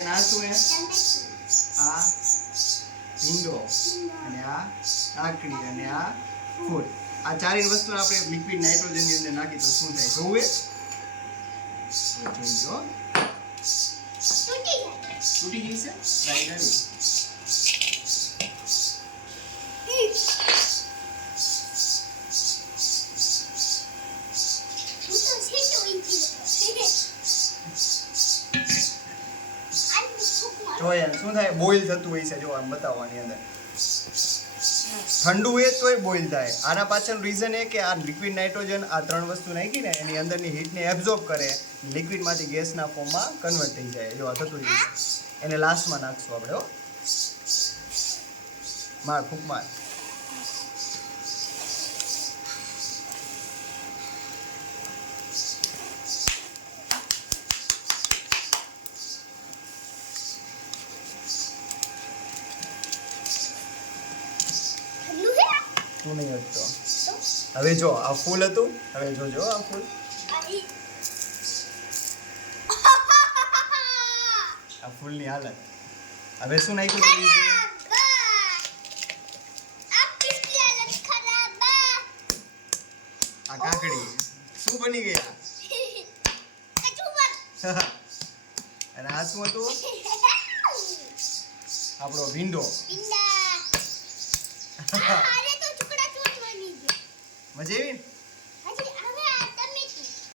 આ શું હે? આ ભીંડો અને આ કાકડી અને આ ફૂલ. આ ચારેય વસ્તુ આપણે લિક્વિડ નાઇટ્રોજન ની અંદર નાખી તો શું થાય જોવે? જોઈજો. તૂટી ગઈ છે? ટ્રાય કરી. જો યાર શું થાય? બોઇલ થતું હોય છે. જો આમ બતાવવાની અંદર ઠંડુ હોય તોય બોઇલ થાય. આના પાછળ રીઝન એ કે આ લિક્વિડ નાઇટ્રોજન આ ત્રણ વસ્તુ નાખી ને એની અંદરની હીટને એબ્ઝોર્બ કરે, લિક્વિડમાંથી ગેસના ફોર્મમાં કન્વર્ટ થઈ જાય. જો આ થતું હોય એને લાસ્ટમાં નાખશું આપણે. હો માર ફૂંક માર. તું નહીં હટતો. હવે જો આ ફૂલ હતું. હવે જોજો આ ફૂલ. આ ફૂલની હાલત. હવે શું નાખ્યું હતું? આ કાકડી શું બની ગયા? અને આ શું હતું? આપણો ભીંડો. મજા આવી ને?